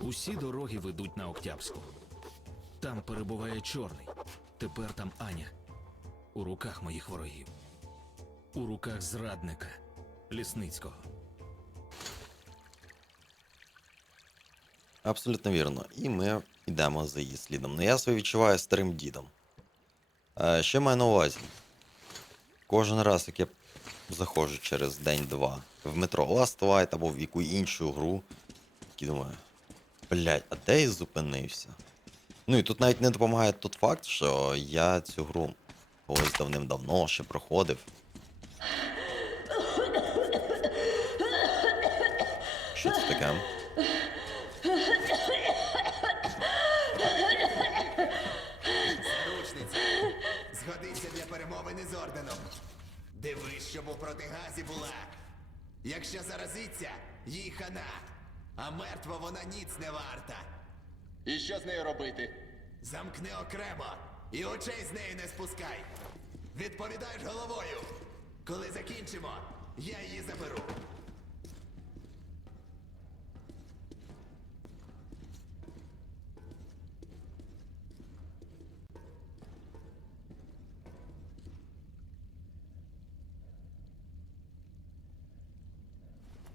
Усі дороги ведуть на Октябрську. Там перебуває чорний. Тепер там Аня. У руках моїх ворогів. У руках зрадника Лісницького. Абсолютно вірно. І ми йдемо за її слідом. Ну я себе відчуваю старим дідом. Е, що маю на увазі? Кожен раз, як я заходжу через день-два в метро Last Light або в яку іншу гру, такий думаю, блядь, а де я зупинився? Ну і тут навіть не допомагає тот факт, що я цю гру колись давним-давно ще проходив. Що це таке? Заручниця. Для перемовини з орденом. Дивись, щоб у протигазі була. Якщо заразиться, їй хана. А мертва вона ніц не варта. І що з нею робити? Замкни окремо і очей з нею не спускай. Відповідаєш головою. Коли закінчимо, я її заберу.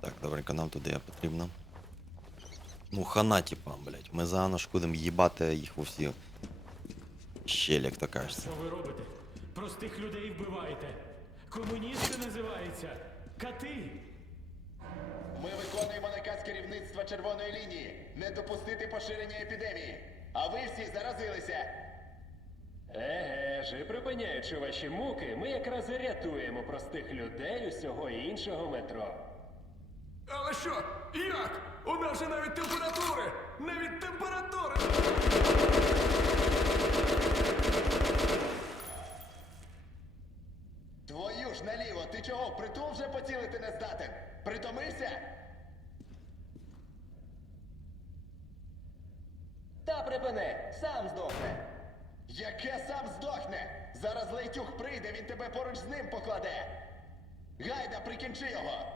Так, добренько, нам туди потрібно. Ну, хана, типа, блядь. Ми за Ануш будемо їбати їх у всі щелі, як то кажеться. Що ви робите? Простих людей вбиваєте. Комуністи називаються. Кати. Ми виконуємо наказ керівництва червоної лінії не допустити поширення епідемії. А ви всі заразилися. Еге ж, і припиняючи ваші муки, ми якраз і рятуємо простих людей усього іншого метро. Що? Як? У нас же навіть температури! Навіть температури! Твою ж наліво, ти чого, притул вже поцілити не здатен? Притомився? Та припини, сам здохне. Яке сам здохне? Зараз лейтюх прийде, він тебе поруч з ним покладе. Гайда, прикінчи його.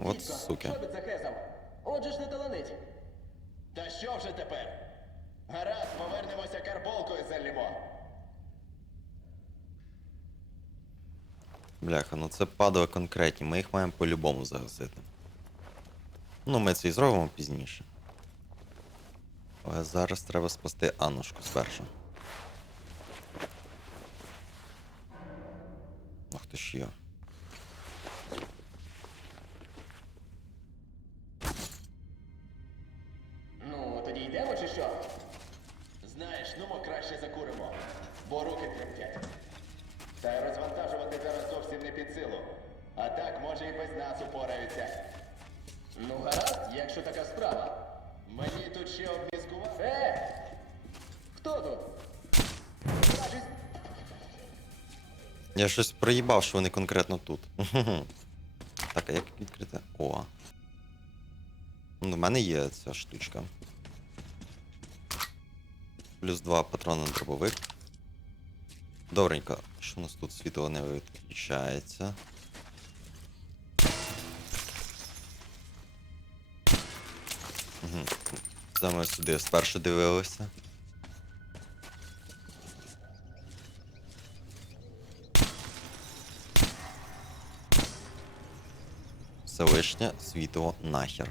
От суки. Що тут захезав? Отже ж не таланить. Та що вже тепер? Гаразд, повернемося карболкою залімо. Бляха, ну це падали конкретні, ми їх маємо по-любому загасити. Ну, ми це і зробимо пізніше. Але зараз треба спасти Аннушку спершу. Ну хто ж є? Я щось проїбав, що вони конкретно тут. Так, а як відкрити? О. Ну, в мене є ця штучка. Плюс два патрони на дробовик. Добренько. Що у нас тут світло не виключається? Угу. Ми сюди спершу дивилися. Все світло нахер.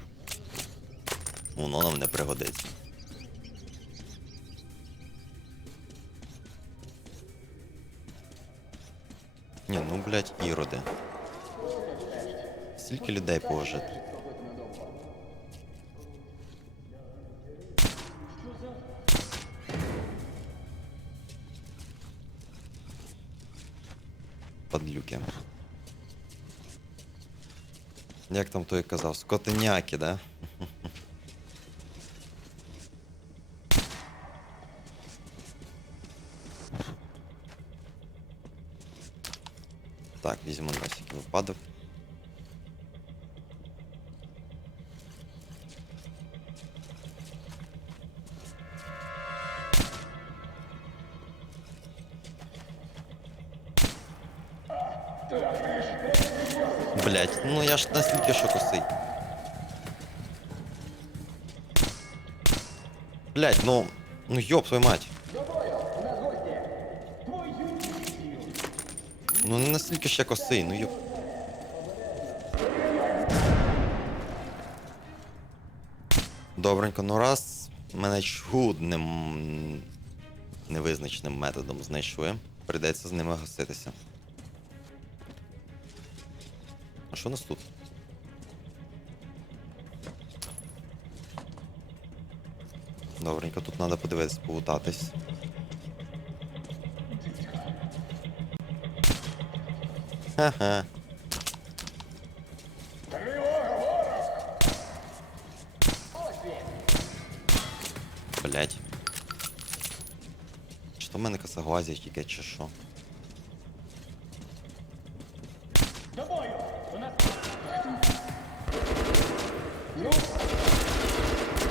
Воно нам не пригодиться. Ні, ну блять, іроди. Скільки людей положити. Як там той казав? Скотиняки, да? Блять, ну я ж настільки що косий. Блять, ну. Ну йоп твою мать. Ну не настільки ще косий, ну йоп. Добренько, ну раз мене чудним невизначеним методом знайшли, прийдеться з ними гаситися. Що у нас тут? Добренько, тут треба подивитись, повутатись. Ха-ха. Блять. Що в мене косоглазі тільки чи що?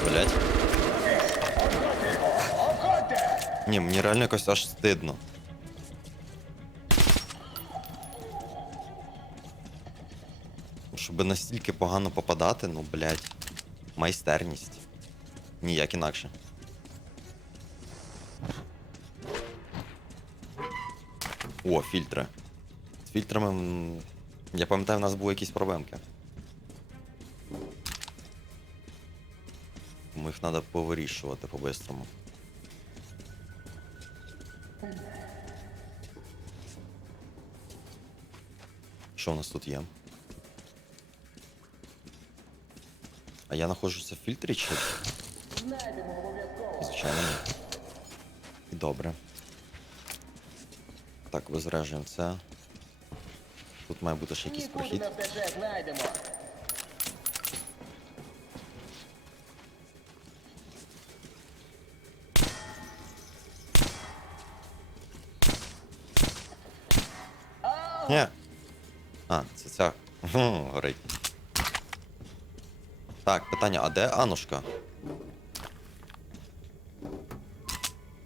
Блять. Ні, мені реально якось аж стидно. Щоб настільки погано попадати, ну блять. Майстерність. Ніяк інакше. О, фільтри. З фільтрами. Я пам'ятаю, в нас були якісь проблемки. Тому їх треба повирішувати по-бистрому. Що у нас тут є? А я знаходжуся в фільтрі чи? Звичайно, ні. Добре. Так, визражуємо це. Тут має бути ще якийсь прохід. Ні. А, це ця. Горить. Так, питання, а де Анушка?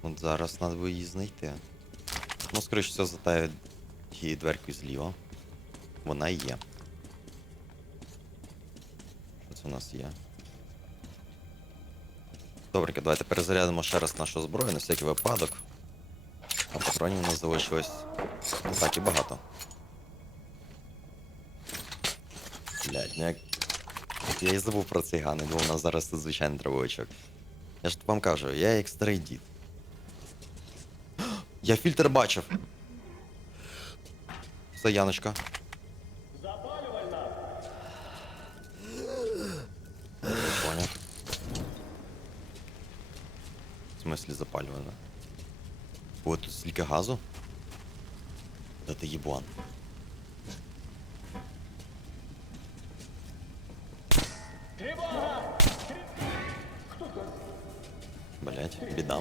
От зараз треба її знайти. Ну, скоріше все, за тією її дверкою зліва. Вона і є. Що це у нас є? Добренько, давайте перезарядимо ще раз нашу зброю на всякий випадок. А патронів у нас залишилось не так і багато. Ну як. Я і забув про цей ган, я думав, у нас зараз тут звичайний дробовичок. Я ж вам кажу, я як старий дід. Я фільтр бачив. Все, Яночка. Поняв. В смислі запалювальна? О, тут стільки газу? Да ти їбан. Блять, біда.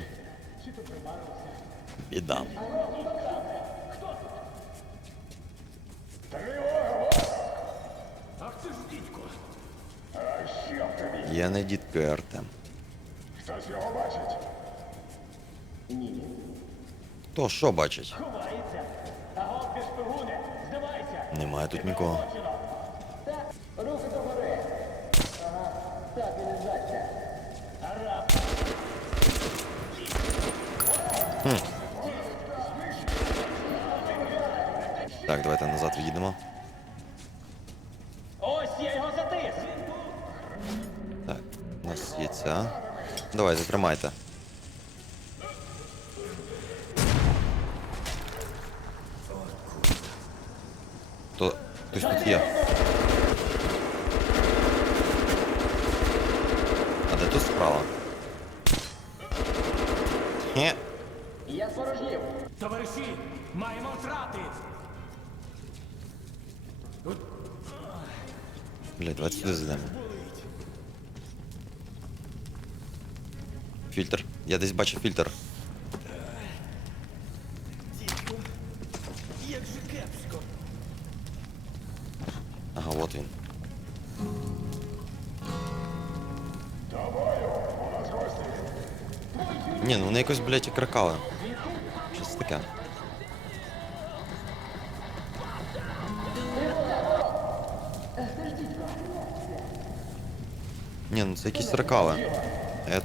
Біда. Я не дід Артем. Хтось його бачить. Хто що бачить? Немає тут нікого. Так, руки і не здасться. Так, давайте назад відійдемо. Ось я його затис. Так, у нас є ця. Давайте, тримайте. То хтось тут є. А де тут справа? Хе. Я спорожнів. Товариші, маємо втрати. Блядь, давайте сюди зайдемо. Фільтр. Я десь бачив фільтр. Як же кепсько. Ага, от він. Ні, ну вони якось, блядь, окракали. Що життя. Ні, ну це якісь ракали. Е,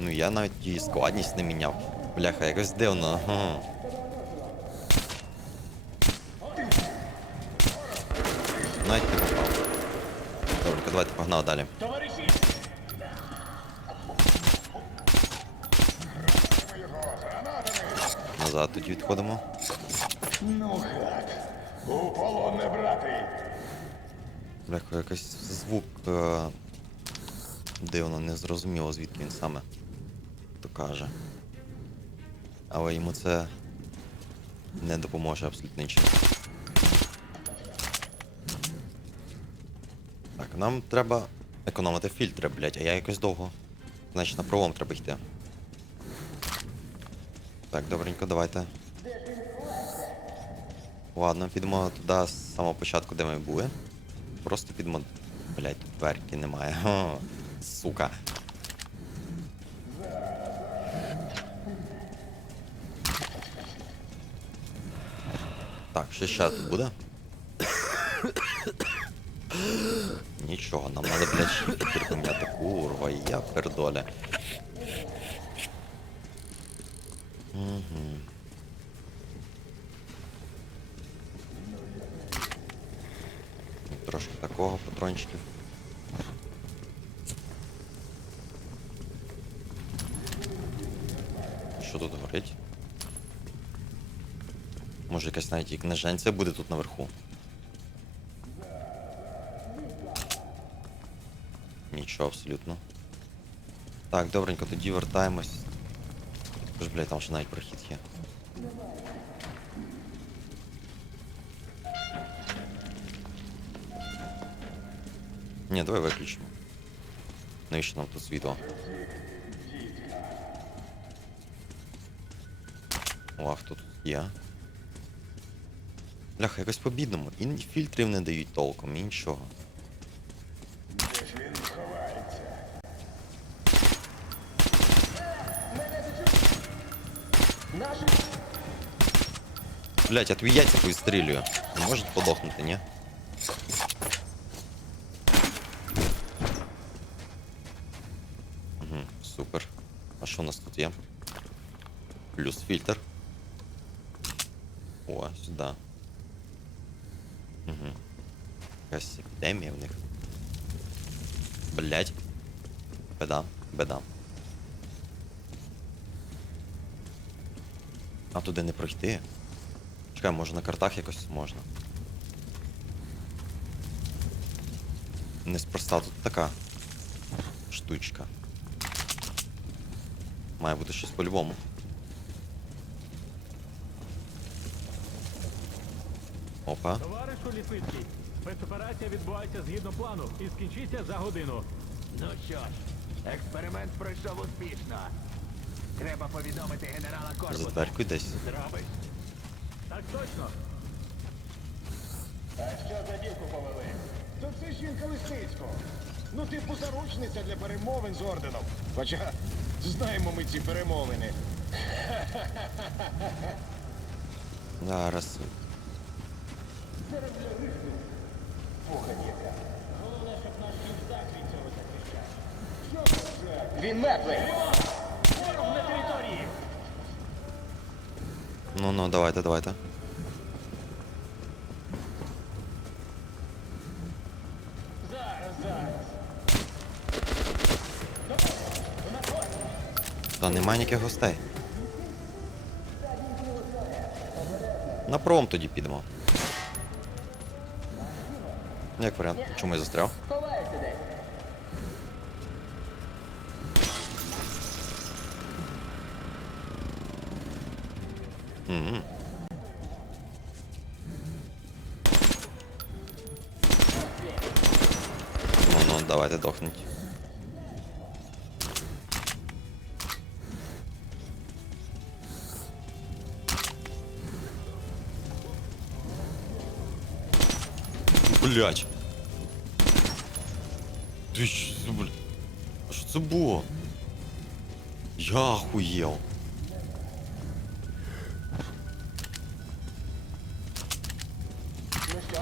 ну я навіть її складність не міняв. Бляха, якось дивно. Ага. Навіть не попав. Добре, давайте погнав далі. Назад тоді відходимо. Ну, гад. У полон не брати. Бляха, якийсь звук е... дивно, незрозуміло, звідки він саме то каже. Але йому це не допоможе абсолютно нічим. Так, нам треба економити фільтри, блять, а я якось довго. Значить на пролом треба йти. Так, добренько, давайте. Ладно, підемо туди з самого початку, де ми були. Просто підемо. Блять, дверки немає. О, сука. Так, ще ще тут буде. Нічого, нам надо, блядь, шифер поміняти. Курва, я пердоля. Такого патрончиків. Що тут горить? Може якась навіть і книженця буде тут наверху. Нічого абсолютно. Так, добренько, тоді вертаємось. Тож, блядь, там ще навіть прохід є. Ні, давай виключимо. Навіщо нам тут світло? О, а хто тут є? Бляха, якось по-бідному. І фільтрів не дають толком, і нічого. Блять, я твої яйця повістрілюю. Не може подохнути, ні? Угу, супер. А що у нас тут є? Плюс фільтр. О, сюди. Угу. Якась епідемія в них. Блять. Беда, беда. А туди не пройти. Чекай, може на картах якось можна. Неспроста тут така штучка. Має бути щось по-любому. Опа. Товаришу Лісицький, спецоперація відбувається згідно плану і скінчиться за годину. Ну що ж, експеримент пройшов успішно. Треба повідомити генерала За Корпуса. дверкою десь. Зробиш? Так точно. А що за дівку повели? То це жінка Лисицького. Ну, типу, заручниця для перемовин з орденом. Хоча знаємо ми ці перемовини. Зараз. Він мертвий. На території! Ну ну, давайте, давайте. Та немає ніяких гостей. На пром тоді підемо. Як варіант? Чому я застряв? Угу. Ну ну, давайте дохнуть. Блять. Ти що, бля? А Що це було? Я охуєл. Ну що,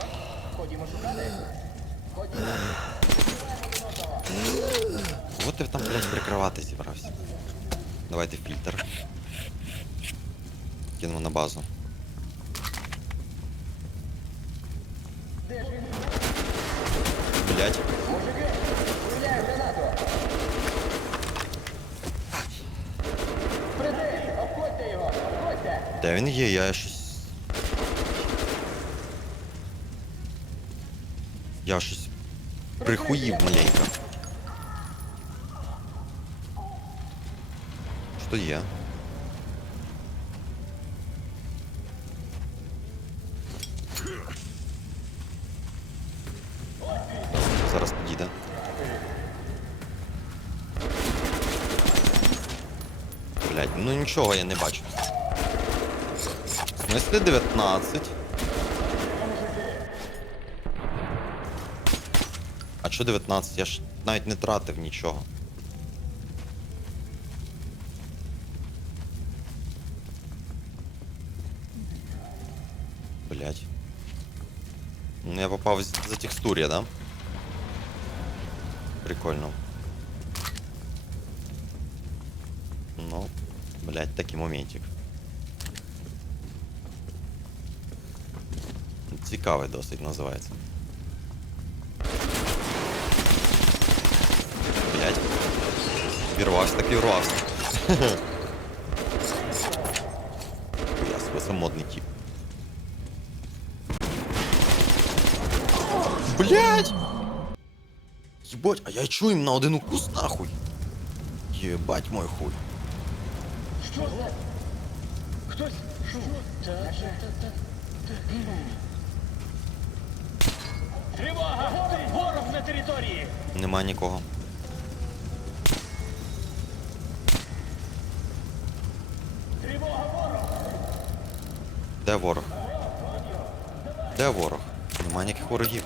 ходімо шукати? Ходімо. Вот ти там, блядь, прикривати зібрався. Давайте фільтр. Кинемо на базу. Блять. Мужики, стріляю гранату. Прийди, обходьте його, обходьте. Де він є, я щось. Я щось прихуїв маленько. Що є? Блять, ну нічого я не бачу. В смислі 19. А що 19? Я ж навіть не тратив нічого. Блять. Ну я попав за текстур'я, да? Прикольно. блять, такий моментик. Цікавий досить називається. Блять. Вірвався, так і вірвався. Я себе це модний тип. Блять! Єбать, а я чую їм на один укус нахуй. Єбать мой хуй. Тривога! Ворог на території! Нема нікого. Тривога ворог! Де ворог? Де ворог? Нема ніяких ворогів.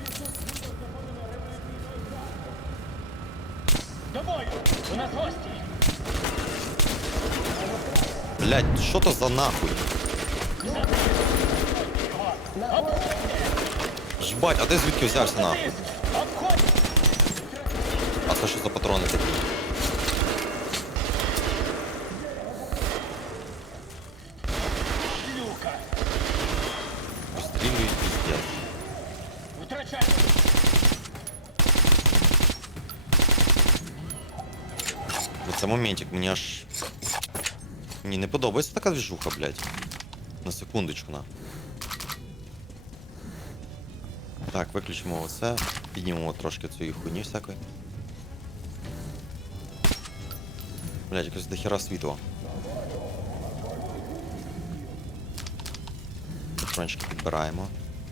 До бою! У нас гості! Блять, що то за нахуй? Єбать, а ти звідки взявся нахуй? Обходь! А це що за патрони такі? Люка! Пострілюють піздець. Втрачай! Оце моментик, мені аж. Мені не подобається така движуха, блядь. На секундочку, на. Так, виключимо оце. Піднімемо трошки цієї хуйні всякої. Блядь, якось дохера світла. Патрончики підбираємо.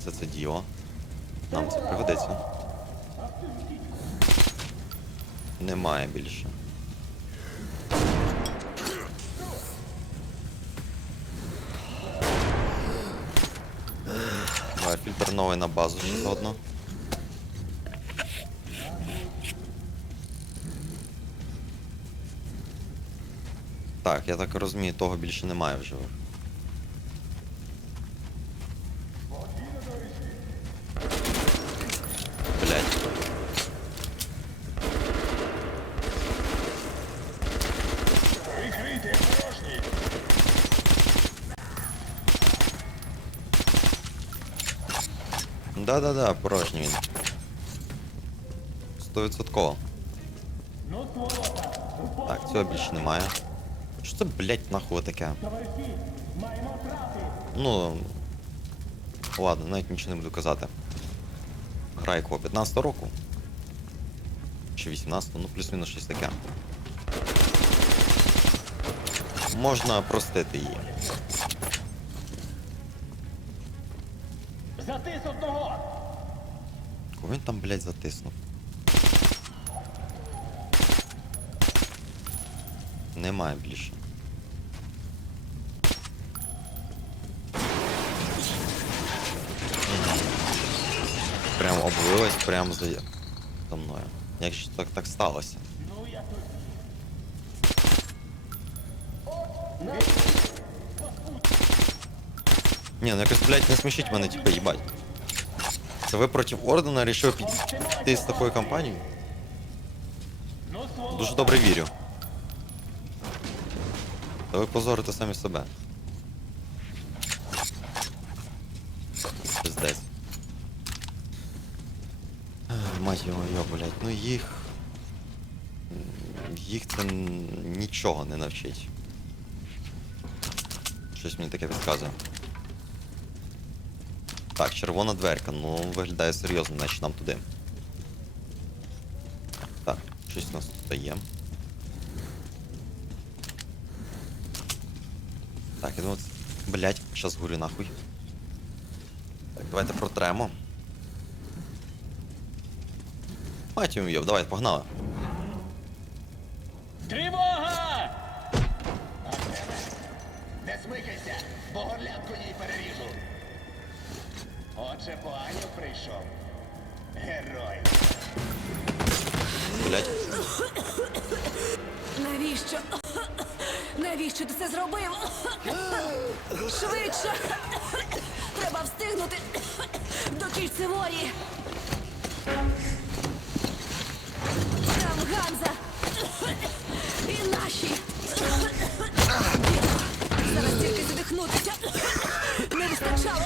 Це це діло. Нам це пригодиться. Немає більше. Давай на базу ще заодно. Так, я так розумію, того більше немає в живих. Да-да-да, порожній він. Стовідсотково. Так, цього більше немає. Що це, блять, нахуй таке? Ну. Ладно, навіть нічого не буду казати. Гра якого 15 року? Чи 18, ну плюс-мінус щось таке. Можна простити її. Кого він там, блядь, затиснув? Немає більше. Мгм. Прям обвилась прямо за... за мною. Як ж так, так сталося? Ні, ну якось, блядь, не смішіть мене, типа, їбать. Це ви проти ордена вирішили піти з такою кампанією? Ну! Дуже добре вірю. Та ви позорите самі себе. Пиздець. Мать його, йо, блядь, ну їх. Їх це нічого не навчить. Щось мені таке підказує. Так, червона дверка, ну виглядає серйозно, значить нам туди. Так, щось у нас тут є. Так, я думаю, блять, щас горю нахуй. Так, давайте протремо. Мать йому йоб, давай, погнали. Отже, по прийшов. Герой. Блять, Навіщо? Навіщо ти це зробив? Швидше! Треба встигнути до кільцеворі. Там Ганза! І наші! Зараз тільки задихнутися! Не вистачало!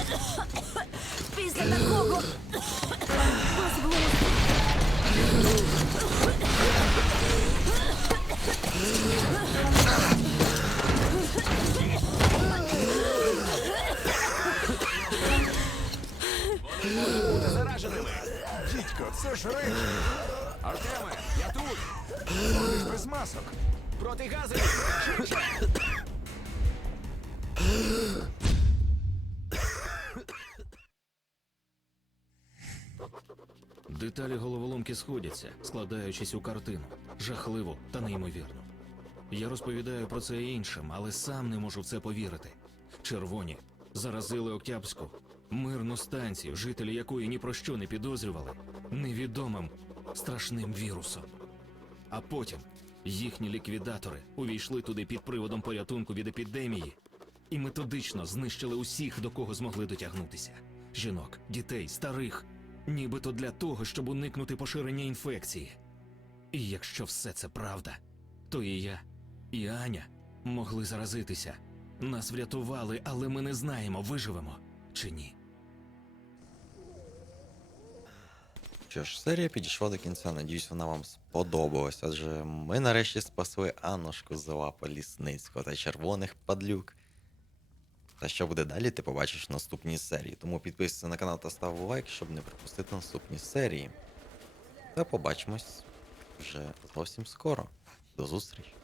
Зараженими! Дідько, це ж речі! Артеме, я тут! Вони без масок! Проти газу! Деталі головоломки сходяться, складаючись у картину. Жахливо та неймовірно. Я розповідаю про це іншим, але сам не можу в це повірити. Червоні заразили Октябрську, мирну станцію, жителі якої ні про що не підозрювали, невідомим страшним вірусом. А потім їхні ліквідатори увійшли туди під приводом порятунку від епідемії і методично знищили усіх, до кого змогли дотягнутися: жінок, дітей, старих, нібито для того, щоб уникнути поширення інфекції. І якщо все це правда, то і я, і Аня могли заразитися. Нас врятували, але ми не знаємо, виживемо чи ні. Що ж, серія підійшла до кінця. Надіюсь, вона вам сподобалась. Адже ми нарешті спасли Аннушку з лапи Лісницького та червоних падлюк. Та що буде далі, ти побачиш в наступній серії. Тому підписуйся на канал та став лайк, щоб не пропустити наступні серії. Та побачимось вже зовсім скоро. До зустрічі!